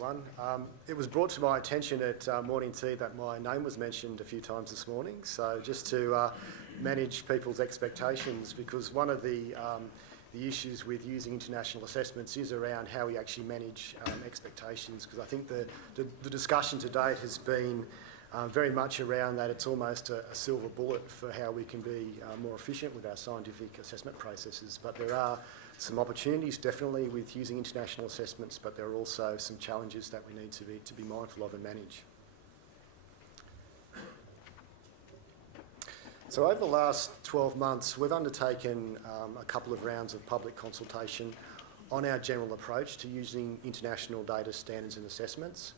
everyone. It was brought to my attention at morning tea that my name was mentioned a few times this morning, so just to manage people's expectations, because one of the issues with using international assessments is around how we actually manage expectations, because I think the discussion to date has been very much around that it's almost a silver bullet for how we can be more efficient with our scientific assessment processes. But there are some opportunities definitely with using international assessments, but there are also some challenges that we need to be mindful of and manage. So over the last 12 months, we've undertaken a couple of rounds of public consultation on our general approach to using international data standards and assessments.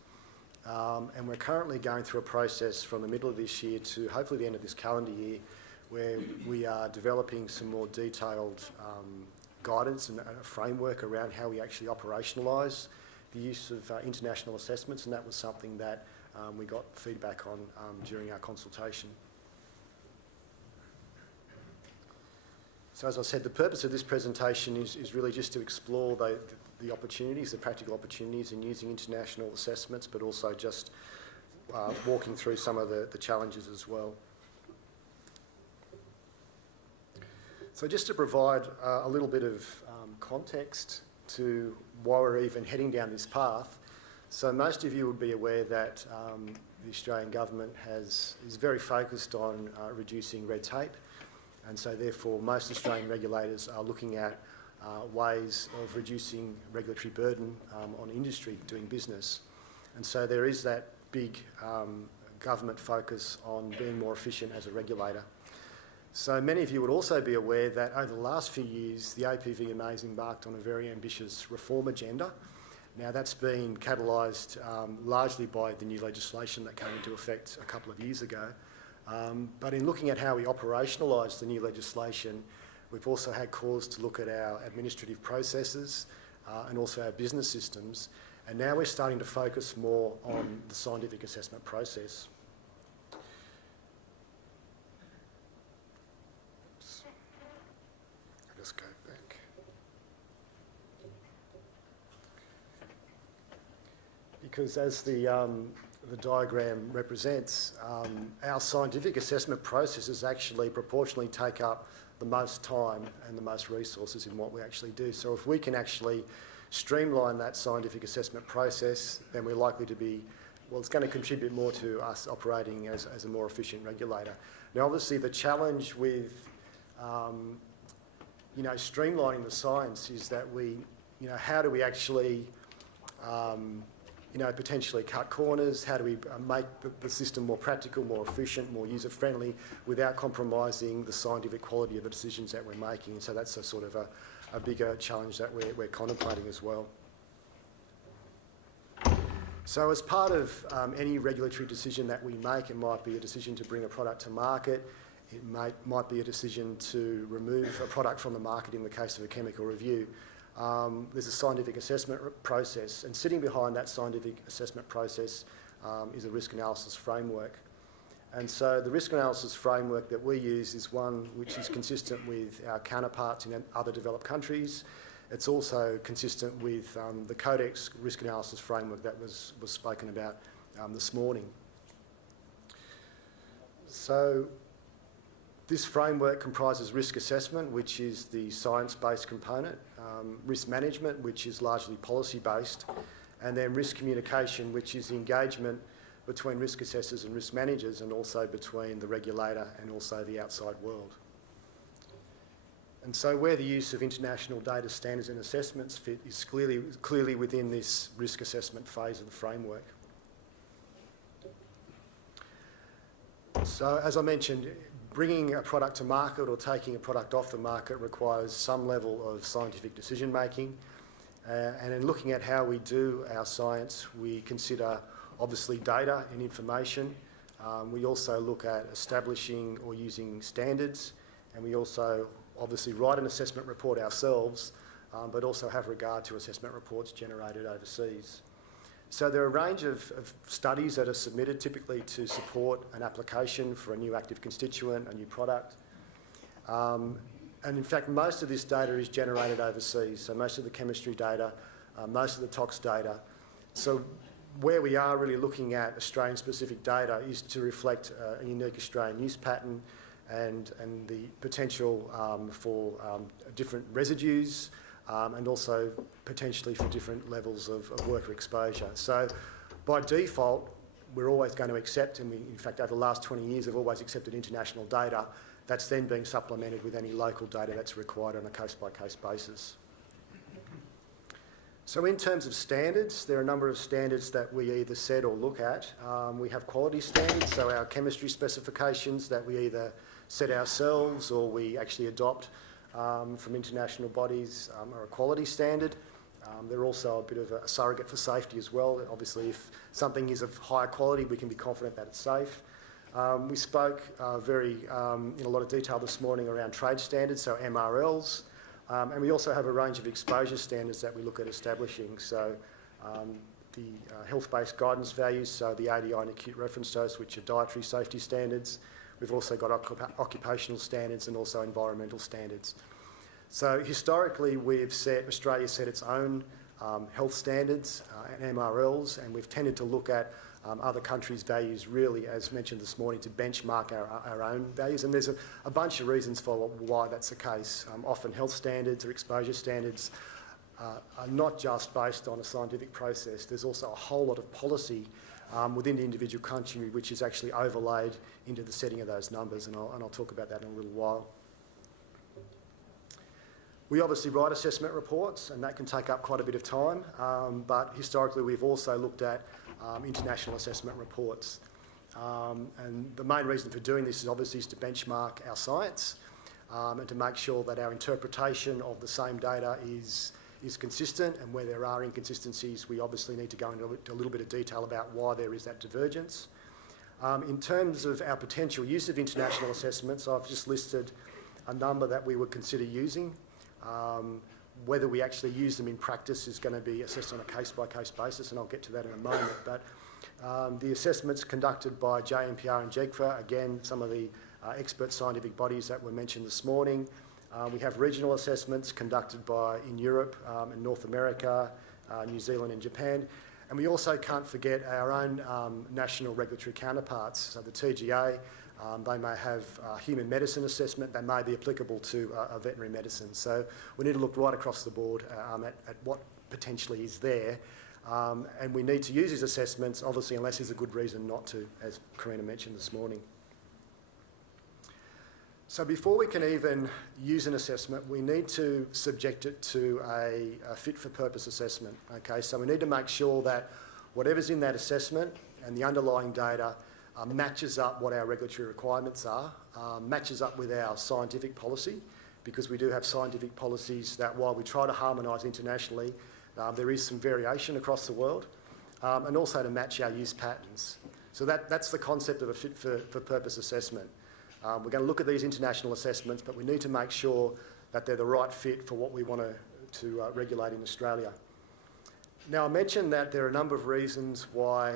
And we're currently going through a process from the middle of this year to hopefully the end of this calendar year, where we are developing some more detailed guidance and a framework around how we actually operationalise the use of international assessments, and that was something that we got feedback on during our consultation. So as I said, the purpose of this presentation is really just to explore the opportunities, the practical opportunities in using international assessments, but also just walking through some of the challenges as well. So just to provide a little bit of context to why we're even heading down this path. So most of you would be aware that the Australian government is very focused on reducing red tape, and so therefore most Australian regulators are looking at ways of reducing regulatory burden on industry doing business. And so there is that big government focus on being more efficient as a regulator. So many of you would also be aware that over the last few years, the APVMA has embarked on a very ambitious reform agenda. Now that's been catalysed largely by the new legislation that came into effect a couple of years ago. But in looking at how we operationalise the new legislation, we've also had cause to look at our administrative processes and also our business systems. And now we're starting to focus more on the scientific assessment process. I'll just go back. Because as the diagram represents, our scientific assessment processes actually proportionally take up the most time and the most resources in what we actually do. So if we can actually streamline that scientific assessment process, then we're likely to be, well, it's going to contribute more to us operating as a more efficient regulator. Now, obviously, the challenge with, streamlining the science is that how do we actually, potentially cut corners? How do we make the system more practical, more efficient, more user-friendly without compromising the scientific quality of the decisions that we're making? And so that's a sort of a bigger challenge that we're contemplating as well. So as part of any regulatory decision that we make, it might be a decision to bring a product to market. It might be a decision to remove a product from the market in the case of a chemical review. There's a scientific assessment process, and sitting behind that scientific assessment process is a risk analysis framework. And so the risk analysis framework that we use is one which is consistent with our counterparts in other developed countries. It's also consistent with the Codex risk analysis framework that was spoken about this morning. So this framework comprises risk assessment, which is the science-based component, risk management, which is largely policy-based, and then risk communication, which is the engagement between risk assessors and risk managers, and also between the regulator and also the outside world. And so where the use of international data standards and assessments fit is clearly within this risk assessment phase of the framework. So as I mentioned, bringing a product to market or taking a product off the market requires some level of scientific decision making. And in looking at how we do our science, we consider obviously data and information. We also look at establishing or using standards, and we also obviously write an assessment report ourselves, but also have regard to assessment reports generated overseas. So there are a range of studies that are submitted typically to support an application for a new active constituent, a new product. And in fact, most of this data is generated overseas. So most of the chemistry data, most of the tox data So where we are really looking at Australian-specific data is to reflect a unique Australian use pattern and the potential for different residues and also potentially for different levels of worker exposure. So by default, we're always going to accept, and we, in fact, over the last 20 years have always accepted international data that's then being supplemented with any local data that's required on a case-by-case basis. So in terms of standards, there are a number of standards that we either set or look at. We have quality standards, so our chemistry specifications that we either set ourselves or we actually adopt from international bodies are a quality standard. They're also a bit of a surrogate for safety as well. Obviously, if something is of higher quality, we can be confident that it's safe. We spoke in a lot of detail this morning around trade standards, so MRLs. And we also have a range of exposure standards that we look at establishing. So the health-based guidance values, so the ADI and acute reference dose, which are dietary safety standards. We've also got occupational standards and also environmental standards. So historically, Australia set its own health standards and MRLs, and we've tended to look at other countries' values really, as mentioned this morning, to benchmark our own values. And there's a bunch of reasons for why that's the case. Often health standards or exposure standards are not just based on a scientific process. There's also a whole lot of policy within the individual country which is actually overlaid into the setting of those numbers, and I'll talk about that in a little while. We obviously write assessment reports, and that can take up quite a bit of time, but historically we've also looked at international assessment reports. And the main reason for doing this is obviously to benchmark our science and to make sure that our interpretation of the same data is consistent, and where there are inconsistencies, we obviously need to go into a little bit of detail about why there is that divergence. In terms of our potential use of international assessments, I've just listed a number that we would consider using. Whether we actually use them in practice is going to be assessed on a case-by-case basis, and I'll get to that in a moment. But the assessments conducted by JMPR and JEGFA, again, some of the expert scientific bodies that were mentioned this morning. We have regional assessments conducted in Europe and North America, New Zealand and Japan. And we also can't forget our own national regulatory counterparts. So the TGA, they may have a human medicine assessment that may be applicable to a veterinary medicine. So we need to look right across the board at what potentially is there. And we need to use these assessments, obviously, unless there's a good reason not to, as Karina mentioned this morning. So before we can even use an assessment, we need to subject it to a fit-for-purpose assessment. Okay, so we need to make sure that whatever's in that assessment and the underlying data matches up what our regulatory requirements are, matches up with our scientific policy, because we do have scientific policies that, while we try to harmonise internationally, there is some variation across the world, and also to match our use patterns. So that's the concept of a fit-for-purpose assessment. We're going to look at these international assessments, but we need to make sure that they're the right fit for what we want to regulate in Australia. Now, I mentioned that there are a number of reasons why,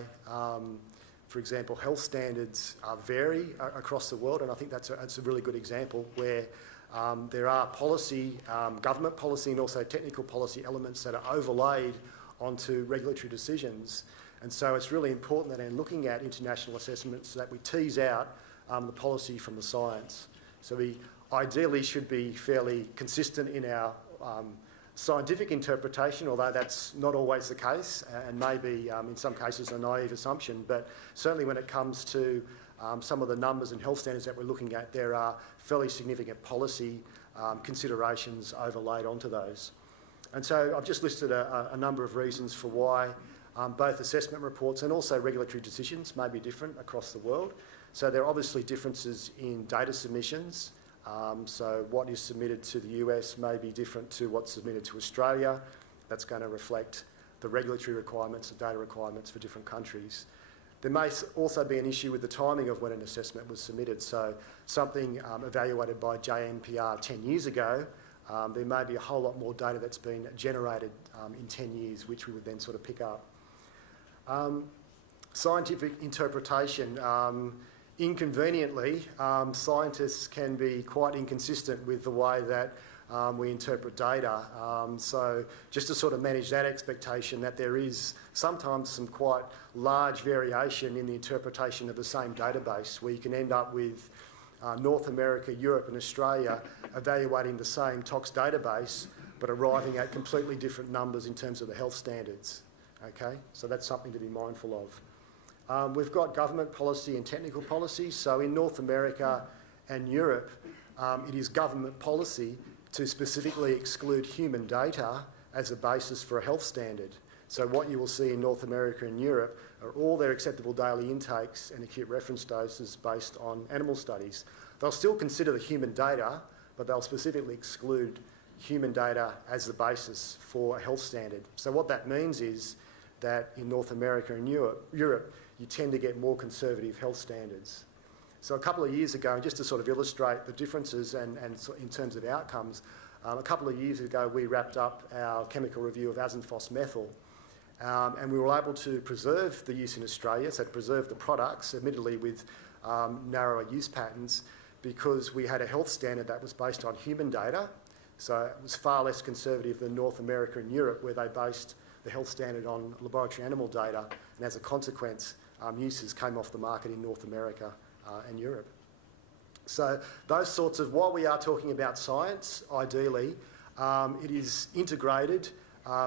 for example, health standards vary across the world, and I think that's a really good example where there are government policy and also technical policy elements that are overlaid onto regulatory decisions. And so it's really important that in looking at international assessments that we tease out the policy from the science. So we ideally should be fairly consistent in our scientific interpretation, although that's not always the case, and maybe in some cases a naive assumption. But certainly when it comes to some of the numbers and health standards that we're looking at, there are fairly significant policy considerations overlaid onto those. And so I've just listed a number of reasons for why both assessment reports and also regulatory decisions may be different across the world. So there are obviously differences in data submissions. So what is submitted to the US may be different to what's submitted to Australia. That's going to reflect the regulatory requirements, the data requirements for different countries. There may also be an issue with the timing of when an assessment was submitted. So something evaluated by JMPR 10 years ago, there may be a whole lot more data that's been generated in 10 years, which we would then sort of pick up. Scientific interpretation. Inconveniently, scientists can be quite inconsistent with the way that we interpret data. So just to sort of manage that expectation that there is sometimes some quite large variation in the interpretation of the same database, where you can end up with North America, Europe and Australia evaluating the same tox database but arriving at completely different numbers in terms of the health standards. Okay, so that's something to be mindful of. We've got government policy and technical policy. So in North America and Europe, it is government policy to specifically exclude human data as a basis for a health standard. So what you will see in North America and Europe are all their acceptable daily intakes and acute reference doses based on animal studies. They'll still consider the human data, but they'll specifically exclude human data as the basis for a health standard. So what that means is that in North America and Europe, you tend to get more conservative health standards. So a couple of years ago, just to sort of illustrate the differences and in terms of outcomes, a couple of years ago we wrapped up our chemical review of azinphosmethyl, and we were able to preserve the use in Australia, so to preserve the products, admittedly with narrower use patterns, because we had a health standard that was based on human data. So it was far less conservative than North America and Europe, where they based the health standard on laboratory animal data, and as a consequence, uses came off the market in North America and Europe. So those sorts of, while we are talking about science, ideally, it is integrated,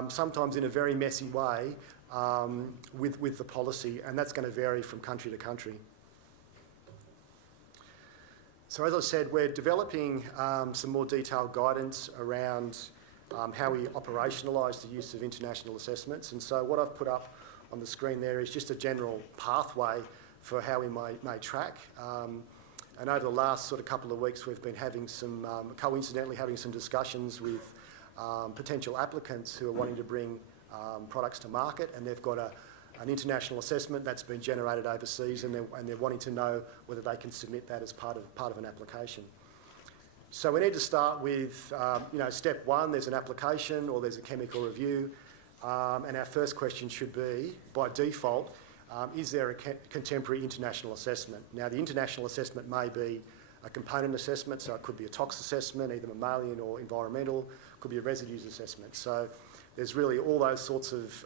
sometimes in a very messy way, with the policy, and that's going to vary from country to country. So as I said, we're developing some more detailed guidance around how we operationalise the use of international assessments. And so what I've put up on the screen there is just a general pathway for how we may track. And over the last sort of couple of weeks, we've been having some, coincidentally having some discussions with potential applicants who are wanting to bring products to market, and they've got an international assessment that's been generated overseas, and they're wanting to know whether they can submit that as part of an application. So we need to start with, step one, there's an application or there's a chemical review, and our first question should be, by default, is there a contemporary international assessment? Now, the international assessment may be a component assessment, so it could be a tox assessment, either mammalian or environmental, could be a residues assessment. So there's really all those sorts of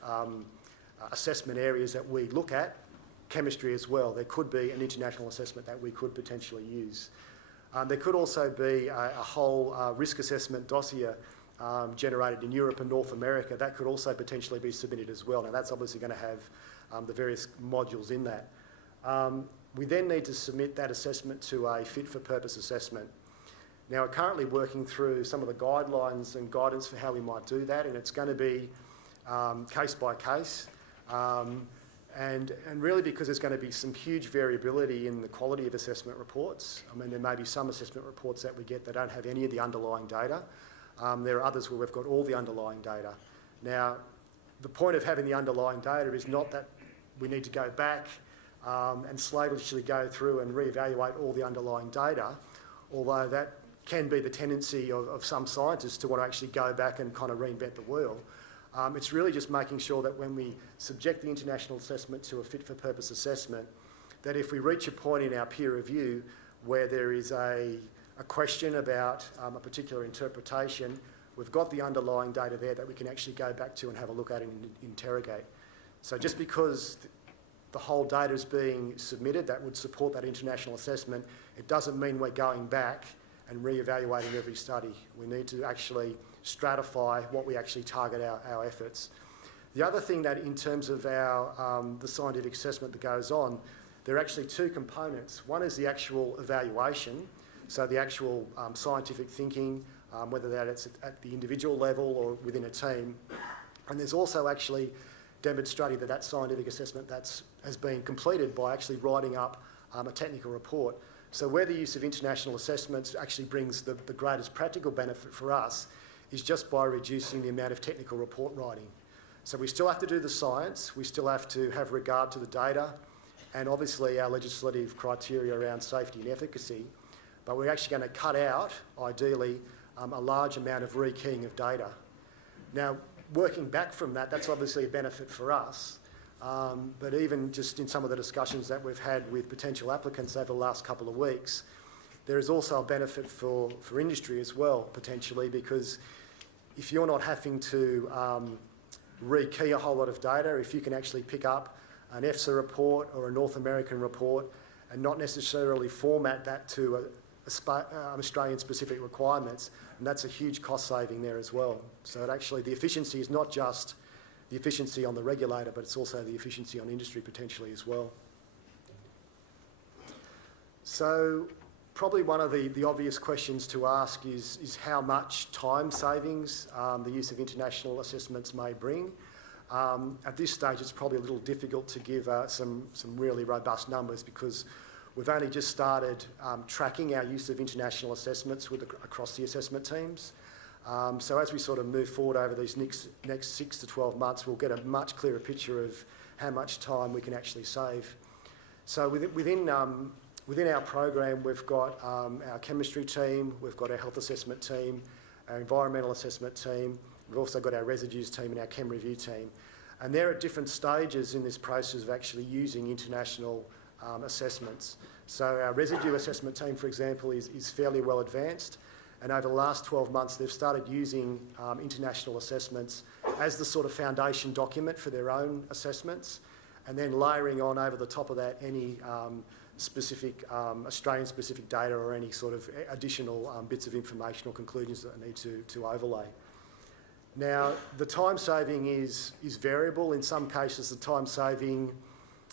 assessment areas that we look at, chemistry as well. There could be an international assessment that we could potentially use. There could also be a whole risk assessment dossier generated in Europe and North America that could also potentially be submitted as well. Now that's obviously going to have the various modules in that. We then need to submit that assessment to a fit for purpose assessment. Now we're currently working through some of the guidelines and guidance for how we might do that, and it's going to be case by case. And really because there's going to be some huge variability in the quality of assessment reports. I mean, there may be some assessment reports that we get that don't have any of the underlying data. There are others where we've got all the underlying data. Now, the point of having the underlying data is not that we need to go back and slavishly go through and reevaluate all the underlying data, although that can be the tendency of some scientists to want to actually go back and kind of reinvent the wheel. It's really just making sure that when we subject the international assessment to a fit-for-purpose assessment, that if we reach a point in our peer review where there is a question about a particular interpretation, we've got the underlying data there that we can actually go back to and have a look at and interrogate. So just because the whole data is being submitted that would support that international assessment, it doesn't mean we're going back and re-evaluating every study. We need to actually stratify what we actually target our efforts. The other thing that in terms of the scientific assessment that goes on, there are actually two components. One is the actual evaluation, so the actual scientific thinking, whether that's at the individual level or within a team. And there's also actually demonstrating that scientific assessment has been completed by actually writing up a technical report. So where the use of international assessments actually brings the greatest practical benefit for us is just by reducing the amount of technical report writing. So we still have to do the science, we still have to have regard to the data, and obviously our legislative criteria around safety and efficacy, but we're actually going to cut out, ideally, a large amount of rekeying of data. Now, working back from that, that's obviously a benefit for us, but even just in some of the discussions that we've had with potential applicants over the last couple of weeks, there is also a benefit for industry as well, potentially, because if you're not having to rekey a whole lot of data, if you can actually pick up an EFSA report or a North American report and not necessarily format that to Australian-specific requirements, and that's a huge cost saving there as well. So the efficiency is not just the efficiency on the regulator, but it's also the efficiency on industry potentially as well. So probably one of the obvious questions to ask is how much time savings the use of international assessments may bring. At this stage, it's probably a little difficult to give some really robust numbers because we've only just started tracking our use of international assessments across the assessment teams. So as we sort of move forward over these next 6 to 12 months, we'll get a much clearer picture of how much time we can actually save. So within our program, we've got our chemistry team, we've got our health assessment team, our environmental assessment team, we've also got our residues team and our chem review team. And they're at different stages in this process of actually using international assessments. So our residue assessment team, for example, is fairly well advanced. And over the last 12 months, they've started using international assessments as the sort of foundation document for their own assessments, and then layering on over the top of that any specific Australian-specific data or any sort of additional bits of information or conclusions that they need to overlay. Now, the time saving is variable. In some cases, the time saving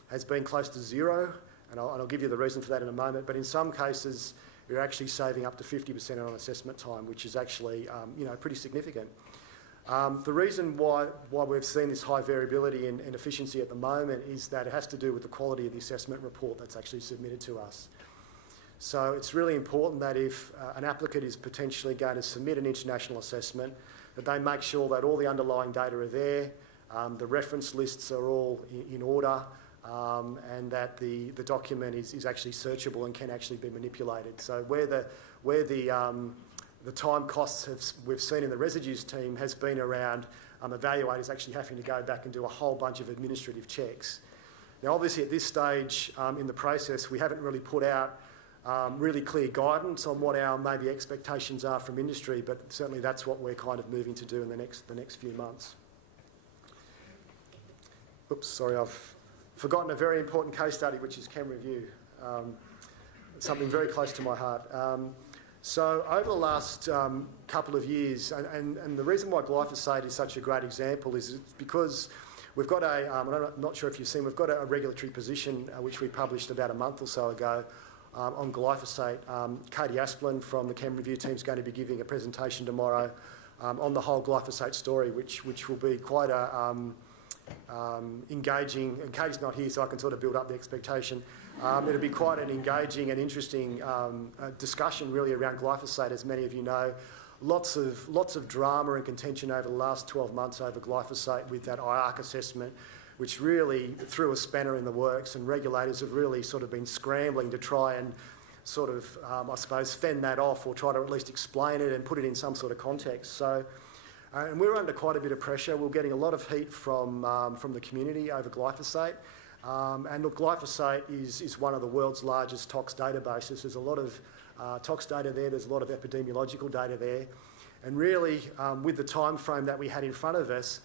has been close to zero, and I'll give you the reason for that in a moment, but in some cases, you're actually saving up to 50% on assessment time, which is actually pretty significant. The reason why we've seen this high variability and efficiency at the moment is that it has to do with the quality of the assessment report that's actually submitted to us. So it's really important that if an applicant is potentially going to submit an international assessment, that they make sure that all the underlying data are there, the reference lists are all in order, and that the document is actually searchable and can actually be manipulated. So where the time costs we've seen in the residues team has been around evaluators actually having to go back and do a whole bunch of administrative checks. Now, obviously, at this stage in the process, we haven't really put out really clear guidance on what our maybe expectations are from industry, but certainly that's what we're kind of moving to do in the next few months. Oops, sorry, I've forgotten a very important case study, which is chem review. Something very close to my heart. So over the last couple of years, and the reason why glyphosate is such a great example is because we've got I'm not sure if you've seen, we've got a regulatory position which we published about a month or so ago on glyphosate. Katie Asplin from the Chem Review team is going to be giving a presentation tomorrow on the whole glyphosate story, which will be quite a engaging, and Katie's not here so I can sort of build up the expectation. It'll be quite an engaging and interesting discussion really around glyphosate. As many of you know, lots of drama and contention over the last 12 months over glyphosate with that IARC assessment, which really threw a spanner in the works, and regulators have really sort of been scrambling to try and sort of, I suppose, fend that off or try to at least explain it and put it in some sort of context. So, and we're under quite a bit of pressure. We're getting a lot of heat from the community over glyphosate. And look, glyphosate is one of the world's largest tox databases. There's a lot of tox data there, there's a lot of epidemiological data there. And really, with the time frame that we had in front of us,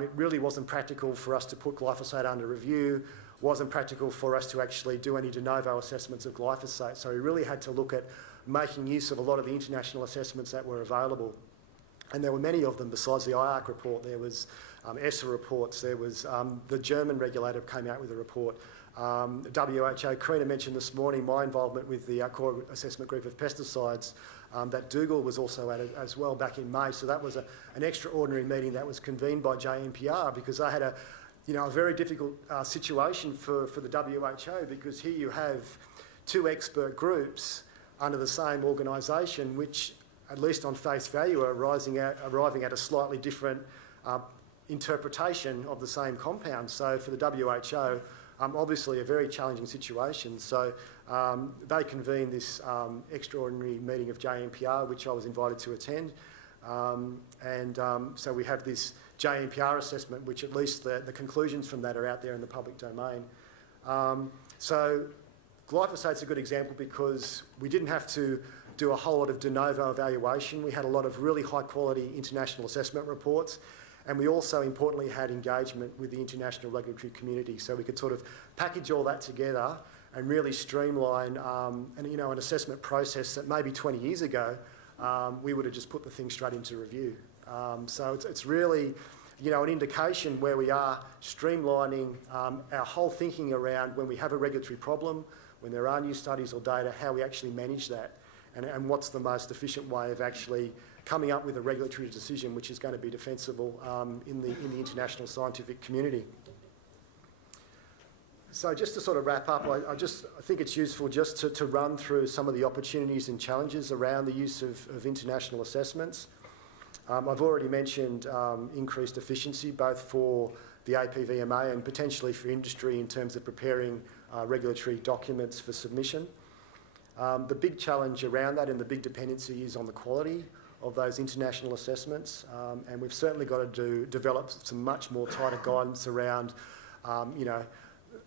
it really wasn't practical for us to put glyphosate under review, wasn't practical for us to actually do any de novo assessments of glyphosate. So we really had to look at making use of a lot of the international assessments that were available. And there were many of them besides the IARC report. There was ESSA reports, there was the German regulator came out with a report. WHO, Karina mentioned this morning my involvement with the core assessment group of pesticides, that Dougal was also at it as well back in May. So that was an extraordinary meeting that was convened by JNPR because they had a very difficult situation for the WHO, because here you have two expert groups under the same organisation which, at least on face value, are arriving at a slightly different interpretation of the same compound. So for the WHO, obviously a very challenging situation. So they convened this extraordinary meeting of JNPR, which I was invited to attend. So we have this JNPR assessment, which at least the conclusions from that are out there in the public domain. So Glyphosate's a good example because we didn't have to do a whole lot of de novo evaluation. We had a lot of really high quality international assessment reports, and we also importantly had engagement with the international regulatory community, so we could sort of package all that together and really streamline an assessment process that maybe 20 years ago we would have just put the thing straight into review. So it's really an indication where we are streamlining our whole thinking around when we have a regulatory problem, when there are new studies or data, how we actually manage that, and what's the most efficient way of actually coming up with a regulatory decision which is going to be defensible in the international scientific community. So just to sort of wrap up, I think it's useful just to run through some of the opportunities and challenges around the use of international assessments. I've already mentioned increased efficiency both for the APVMA and potentially for industry in terms of preparing regulatory documents for submission. The big challenge around that and the big dependency is on the quality of those international assessments, and we've certainly got to develop some much more tighter guidance around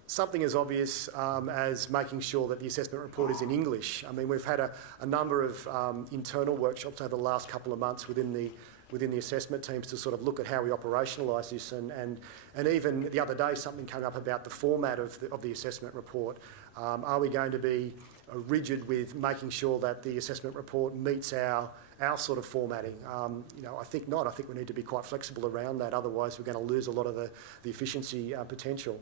something as obvious as making sure that the assessment report is in English. I mean, we've had a number of internal workshops over the last couple of months within the assessment teams to sort of look at how we operationalise this, and even the other day something came up about the format of the assessment report. Are we going to be rigid with making sure that the assessment report meets our sort of formatting? I think not. I think we need to be quite flexible around that, otherwise we're going to lose a lot of the efficiency potential.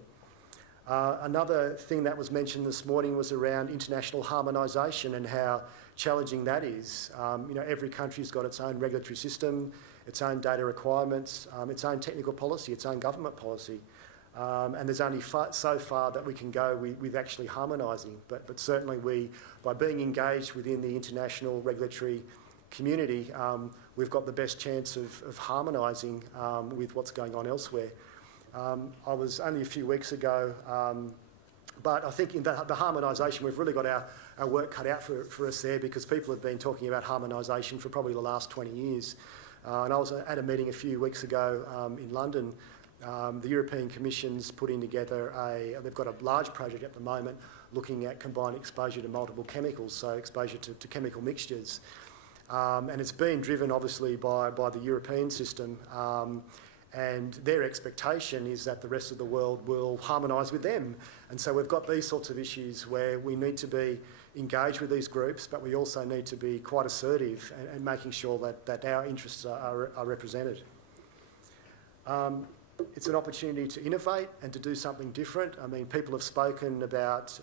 Another thing that was mentioned this morning was around international harmonisation and how challenging that is. Every country's got its own regulatory system, its own data requirements, its own technical policy, its own government policy. And there's only so far that we can go with actually harmonising. But certainly by being engaged within the international regulatory community, we've got the best chance of harmonising with what's going on elsewhere. I was only a few weeks ago, but I think in the harmonisation, we've really got our work cut out for us there, because people have been talking about harmonisation for probably the last 20 years. And I was at a meeting a few weeks ago in London. The European Commission's putting together they've got a large project at the moment looking at combined exposure to multiple chemicals, so exposure to chemical mixtures. And it's been driven obviously by the European system. And their expectation is that the rest of the world will harmonise with them. And so we've got these sorts of issues where we need to be engaged with these groups, but we also need to be quite assertive and making sure that our interests are represented. It's an opportunity to innovate and to do something different. I mean, people have spoken about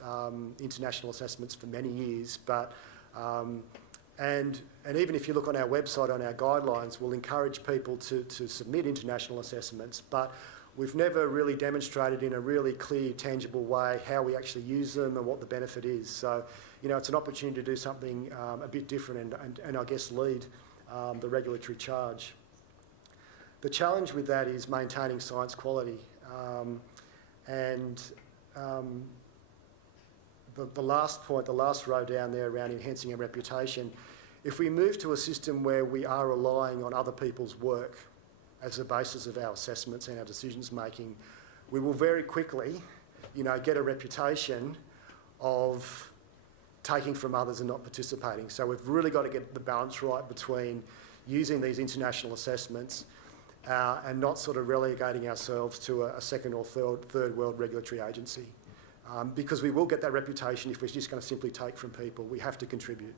international assessments for many years, but and even if you look on our website, on our guidelines, we'll encourage people to submit international assessments, but we've never really demonstrated in a really clear, tangible way how we actually use them and what the benefit is. So, it's an opportunity to do something a bit different and I guess lead the regulatory charge. The challenge with that is maintaining science quality. The last point, the last row down there around enhancing our reputation, if we move to a system where we are relying on other people's work as the basis of our assessments and our decisions making, we will very quickly, get a reputation of taking from others and not participating. So we've really got to get the balance right between using these international assessments and not sort of relegating ourselves to a second or third world regulatory agency. Because we will get that reputation if we're just going to simply take from people. We have to contribute.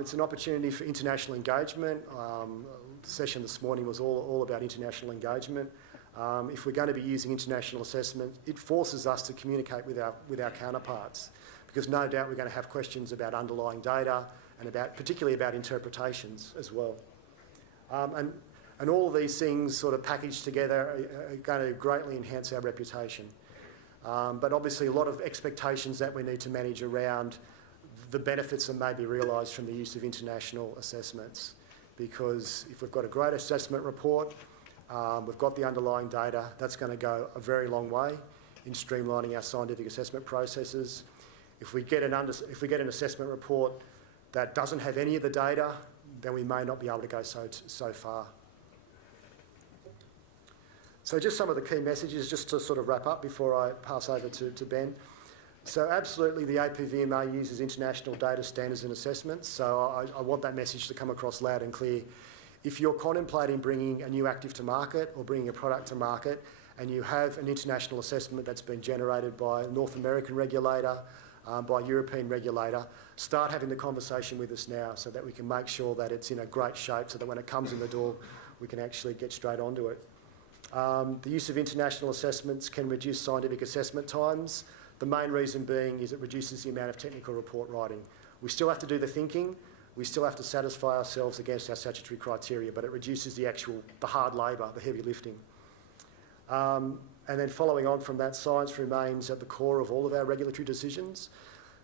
It's an opportunity for international engagement. The session this morning was all about international engagement. If we're going to be using international assessment, it forces us to communicate with our counterparts, because no doubt we're going to have questions about underlying data and particularly about interpretations as well. And all of these things sort of packaged together are going to greatly enhance our reputation. But obviously a lot of expectations that we need to manage around the benefits that may be realised from the use of international assessments. Because if we've got a great assessment report, we've got the underlying data, that's going to go a very long way in streamlining our scientific assessment processes. If we get an assessment report that doesn't have any of the data, then we may not be able to go so far. So just some of the key messages, just to sort of wrap up before I pass over to Ben. So absolutely the APVMA uses international data standards and assessments, so I want that message to come across loud and clear. If you're contemplating bringing a new active to market or bringing a product to market and you have an international assessment that's been generated by a North American regulator, by a European regulator, start having the conversation with us now so that we can make sure that it's in a great shape so that when it comes in the door we can actually get straight onto it. The use of international assessments can reduce scientific assessment times. The main reason being is it reduces the amount of technical report writing. We still have to do the thinking, we still have to satisfy ourselves against our statutory criteria, but it reduces the hard labour, the heavy lifting. And then following on from that, science remains at the core of all of our regulatory decisions.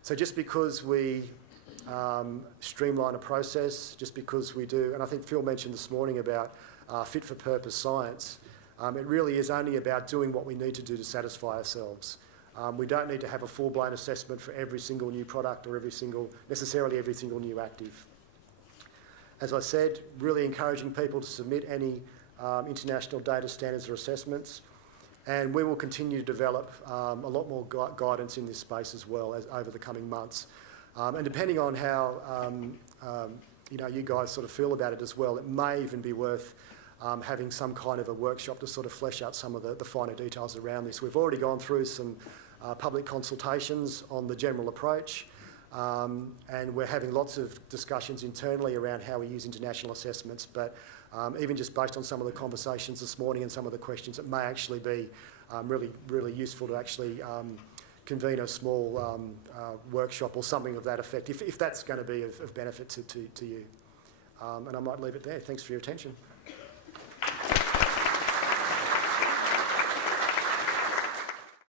So just because we streamline a process, just because we do, and I think Phil mentioned this morning about fit for purpose science, it really is only about doing what we need to do to satisfy ourselves. We don't need to have a full-blown assessment for every single new product or necessarily every single new active. As I said, really encouraging people to submit any international data standards or assessments, and we will continue to develop a lot more guidance in this space as well over the coming months. And depending on how you guys sort of feel about it as well, it may even be worth having some kind of a workshop to sort of flesh out some of the finer details around this. We've already gone through some public consultations on the general approach, and we're having lots of discussions internally around how we use international assessments, but even just based on some of the conversations this morning and some of the questions, it may actually be really useful to actually convene a small workshop or something of that effect, if that's going to be of benefit to you. And I might leave it there. Thanks for your attention.